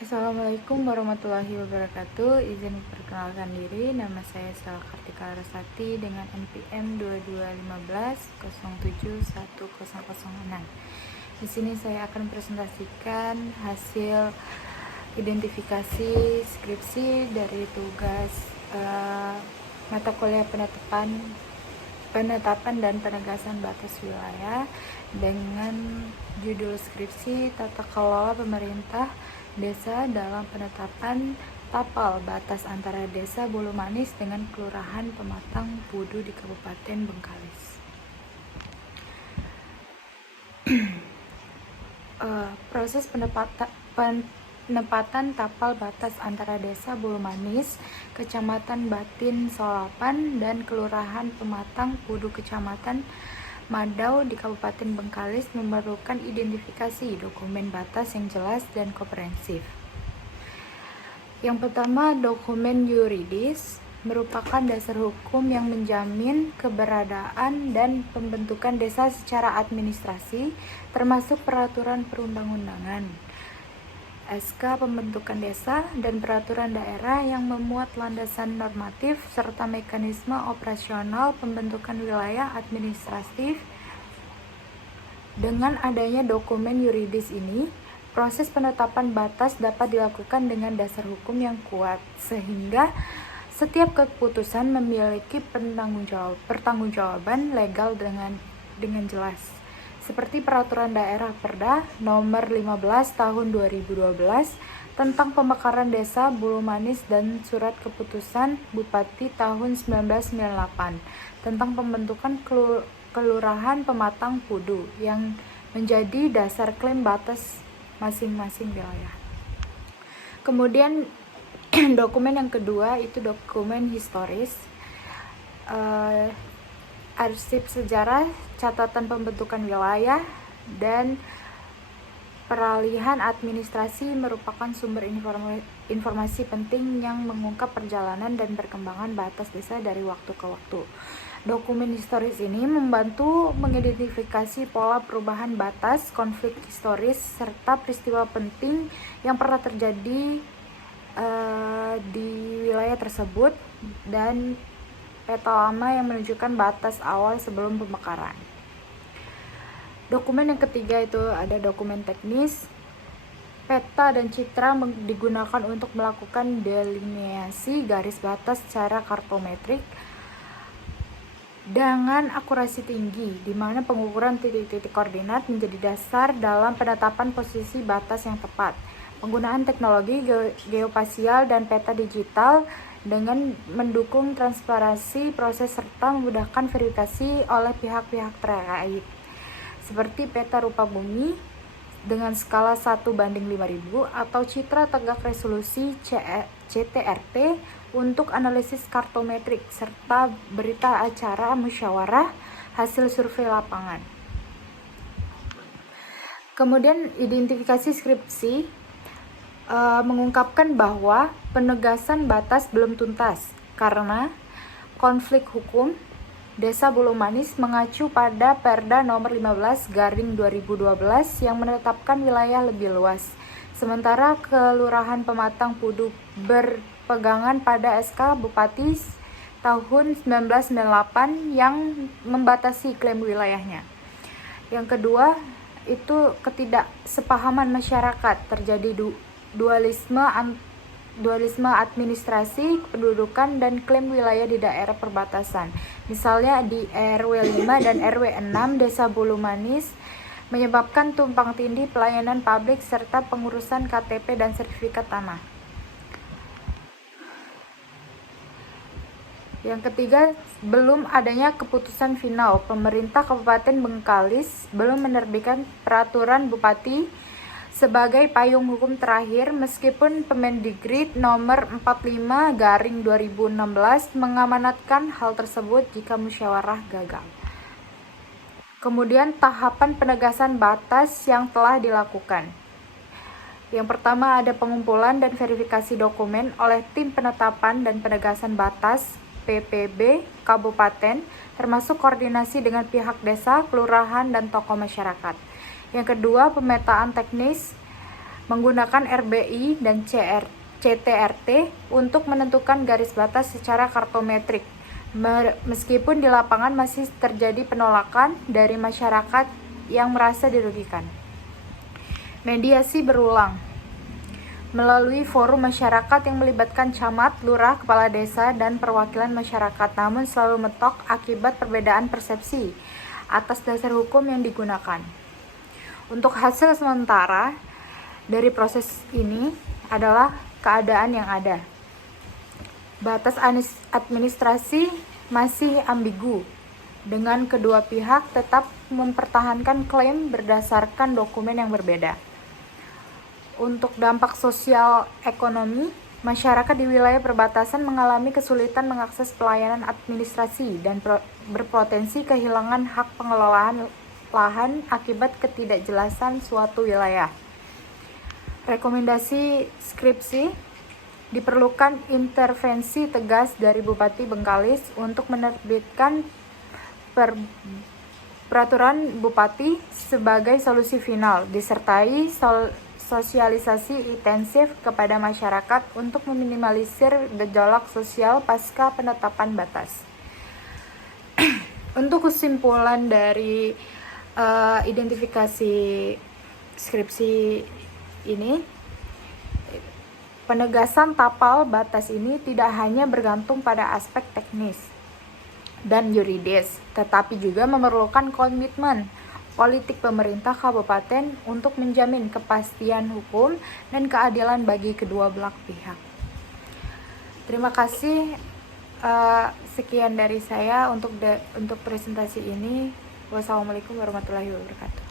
Assalamualaikum warahmatullahi wabarakatuh. Izin perkenalkan diri, nama saya Stella Kartika Larasati dengan NPM 2215071006. Di sini saya akan presentasikan hasil identifikasi skripsi dari tugas mata kuliah penetapan dan penegasan batas wilayah dengan judul skripsi Tata Kelola Pemerintah Desa dalam penetapan tapal batas antara Desa Bulu Manis dengan Kelurahan Pematang Pudu di Kabupaten Bengkalis. Proses penempatan tapal batas antara Desa Bulu Manis, Kecamatan Batin Solapan, dan Kelurahan Pematang Pudu, Kecamatan Madau di Kabupaten Bengkalis memerlukan identifikasi dokumen batas yang jelas dan komprehensif. Yang pertama, dokumen yuridis merupakan dasar hukum yang menjamin keberadaan dan pembentukan desa secara administrasi, termasuk peraturan perundang-undangan, SK pembentukan desa, dan peraturan daerah yang memuat landasan normatif serta mekanisme operasional pembentukan wilayah administratif. Dengan adanya dokumen yuridis ini, proses penetapan batas dapat dilakukan dengan dasar hukum yang kuat, sehingga setiap keputusan memiliki pertanggungjawaban legal dengan jelas. Seperti peraturan daerah Perda nomor 15 tahun 2012 tentang pemekaran desa Bulu Manis dan surat keputusan Bupati tahun 1998 tentang pembentukan Kelurahan Pematang Pudu yang menjadi dasar klaim batas masing-masing wilayah. Kemudian dokumen yang kedua itu dokumen historis, arsip sejarah, catatan pembentukan wilayah, dan peralihan administrasi merupakan sumber informasi penting yang mengungkap perjalanan dan perkembangan batas desa dari waktu ke waktu. Dokumen historis ini membantu mengidentifikasi pola perubahan batas, konflik historis, serta peristiwa penting yang pernah terjadi di wilayah tersebut, dan peta lama yang menunjukkan batas awal sebelum pemekaran. Dokumen yang ketiga itu ada dokumen teknis. Peta dan citra digunakan untuk melakukan delineasi garis batas secara kartometrik dengan akurasi tinggi, di mana pengukuran titik-titik koordinat menjadi dasar dalam penetapan posisi batas yang tepat. Penggunaan teknologi geospasial dan peta digital dengan mendukung transparansi proses serta memudahkan verifikasi oleh pihak-pihak terkait, seperti peta rupa bumi dengan skala 1:5000 atau citra tegak resolusi CTRT untuk analisis kartometrik, serta berita acara musyawarah hasil survei lapangan. Kemudian identifikasi skripsi mengungkapkan bahwa penegasan batas belum tuntas karena konflik hukum. Desa Bulu Manis mengacu pada Perda nomor 15/2012 yang menetapkan wilayah lebih luas. Sementara Kelurahan Pematang Pudu berpegangan pada SK Bupati tahun 1998 yang membatasi klaim wilayahnya. Yang kedua, itu ketidaksepahaman masyarakat, terjadi dualisme administrasi, kependudukan, dan klaim wilayah di daerah perbatasan. Misalnya di RW 5 dan RW 6 Desa Bulu Manis, menyebabkan tumpang tindih pelayanan publik serta pengurusan KTP dan sertifikat tanah. Yang ketiga, belum adanya keputusan final. Pemerintah Kabupaten Bengkalis belum menerbitkan peraturan Bupati sebagai payung hukum terakhir, meskipun Permendikbud nomor 45/2016 mengamanatkan hal tersebut jika musyawarah gagal. Kemudian tahapan penegasan batas yang telah dilakukan. Yang pertama ada pengumpulan dan verifikasi dokumen oleh tim penetapan dan penegasan batas PPB Kabupaten, termasuk koordinasi dengan pihak desa, kelurahan, dan tokoh masyarakat. Yang kedua, pemetaan teknis menggunakan RBI dan CTRT untuk menentukan garis batas secara kartometrik. Meskipun di lapangan masih terjadi penolakan dari masyarakat yang merasa dirugikan. Mediasi berulang melalui forum masyarakat yang melibatkan camat, lurah, kepala desa, dan perwakilan masyarakat, namun selalu mentok akibat perbedaan persepsi atas dasar hukum yang digunakan. Untuk hasil sementara dari proses ini adalah keadaan yang ada. Batas administrasi masih ambigu, dengan kedua pihak tetap mempertahankan klaim berdasarkan dokumen yang berbeda. Untuk dampak sosial ekonomi, masyarakat di wilayah perbatasan mengalami kesulitan mengakses pelayanan administrasi dan berpotensi kehilangan hak pengelolaan lahan akibat ketidakjelasan suatu wilayah. Rekomendasi skripsi, diperlukan intervensi tegas dari Bupati Bengkalis untuk menerbitkan peraturan Bupati sebagai solusi final, disertai sosialisasi intensif kepada masyarakat untuk meminimalisir gejolak sosial pasca penetapan batas. Untuk kesimpulan dari identifikasi skripsi ini, penegasan tapal batas ini tidak hanya bergantung pada aspek teknis dan yuridis, tetapi juga memerlukan komitmen politik pemerintah kabupaten untuk menjamin kepastian hukum dan keadilan bagi kedua belah pihak. Terima kasih. Sekian dari saya untuk presentasi ini. Wassalamualaikum warahmatullahi wabarakatuh.